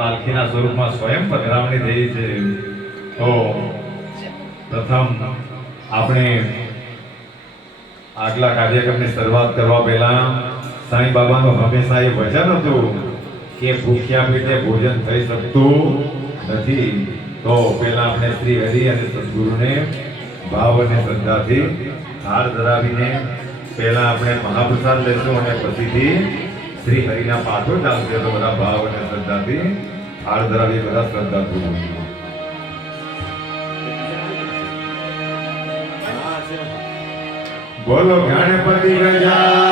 પાલખીના સ્વરૂપમાં સ્વયં પધરામણી થઈ છે. તો પ્રથમ આપણે આગલા કાર્યક્રમની શરૂઆત કરવા પહેલા સાંઈ બાબાનું હંમેશા એ વચન હતું કે ભૂખ્યા પેટે ભોજન થઈ શકતું નથી. તો પહેલા આપણે શ્રી હરિ અને સદગુરુને ભાવ અને શ્રદ્ધાથી હાર ધરાવીને પહેલા આપણે મહાપ્રસાદ લેશું અને પછીથી શ્રી હરિના પાઠો ચાલશે તો બધા ભાવ અને શ્રદ્ધાથી હાર ધરાવી બધા શ્રદ્ધા પૂર્વક બોલો ગણપતિ ગજાનન.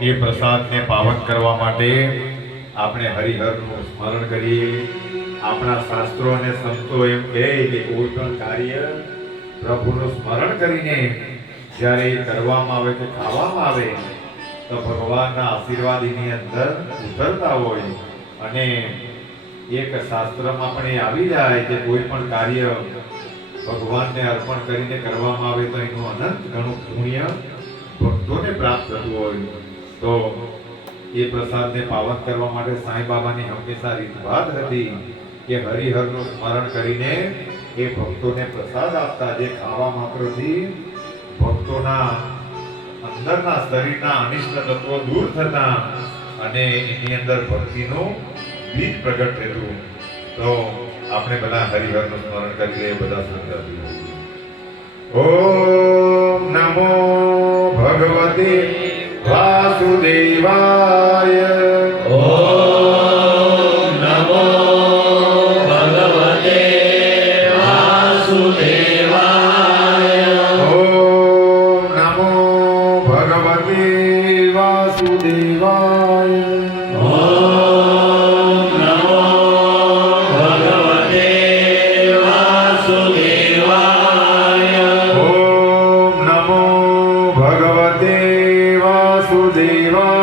એ પ્રસાદને પાવન કરવા માટે આપણે હરિહરનું સ્મરણ કરીએ. આપણા શાસ્ત્રો અને સંતો એમ કહે કે કોઈ પણ કાર્ય પ્રભુનું સ્મરણ કરીને જ્યારે એ કરવામાં આવે કે ખાવામાં આવે, તો ભગવાનના આશીર્વાદ એની અંદર ઉતરતા હોય. અને એક શાસ્ત્રમાં પણ એ આવી જાય કે કોઈ પણ કાર્ય ભગવાનને અર્પણ કરીને કરવામાં આવે તો એનું અનંત ઘણું પુણ્ય ભક્તોને પ્રાપ્ત થતું હોય. તો એ પ્રસાદને પાવન કરવા માટે સાંઈ બાબાની હંમેશા રીતભાત હતી કે હરિહરનું સ્મરણ કરીને એ ભક્તોને પ્રસાદ આપતા, જે ખાવા માત્રથી ભક્તોના અંદરના શરીરના અનિષ્ટ તત્વો દૂર થતા અને એની અંદર ભક્તિનું બીજ પ્રગટ થતું. તો આપણે બધા હરિહરનું સ્મરણ કરી લઈએ, બધા સંકલ્પ ઓમ નમો ભગવતે વાસુદેવાય full.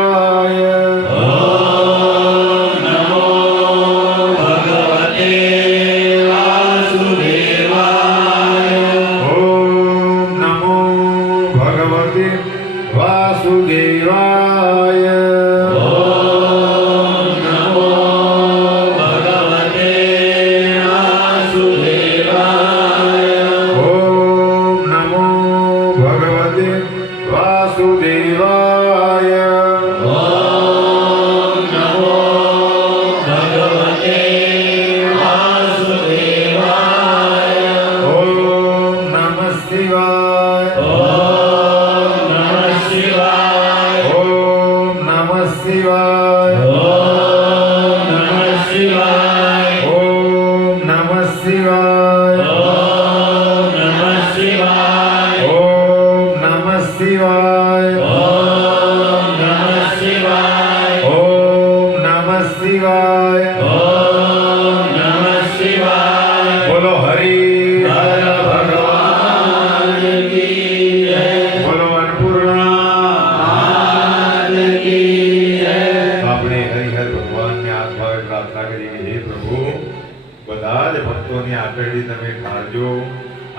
બધા જ ભક્તોની આંગળી તમે ખાજો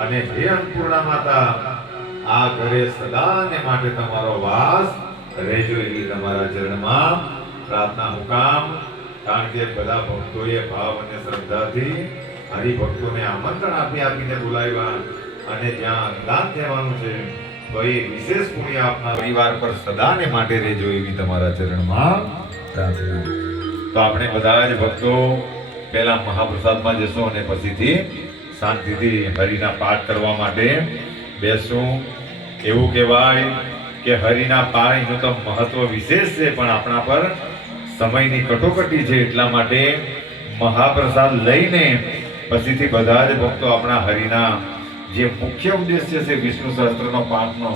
અને હે અન્નપૂર્ણા માતા, આ ઘરે સદાને માટે તમારો વાસ રહેજો એવી તમારા ચરણમાં પ્રાર્થના મુકામ. કારણ કે બધા ભક્તોએ ભાવ અને શ્રદ્ધાથી હરિભક્તોને આમંત્રણ આપી આપીને બોલાવ્યા અને જ્યાં અન્નદાન થવાનું છે, તો એ વિશેષ પુણ્ય આપના પરિવાર પર સદાને માટે રહેજો એવી તમારા ચરણમાં પ્રાર્થના. તો આપણે બધા જ ભક્તો પહેલા મહાપ્રસાદમાં જશું અને પછીથી શાંતિથી હરિના પાઠ કરવા માટે બેસું. એવું કહેવાય કે હરિના પાણીનું તો મહત્વ વિશેષ છે, પણ આપણા પર સમયની કટોકટી છે, એટલા માટે મહાપ્રસાદ લઈને પછીથી બધા જ ભક્તો આપણા હરિના જે મુખ્ય ઉદ્દેશ્ય છે, વિષ્ણુ સહસ્ત્રનો પાઠનો,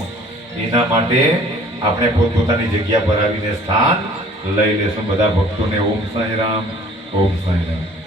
એના માટે આપણે પોતપોતાની જગ્યા પર આવીને સ્થાન લઈ લેશું. બધા ભક્તોને ઓમ સાંઈ રામ, ઓમ સાંઈ રામ.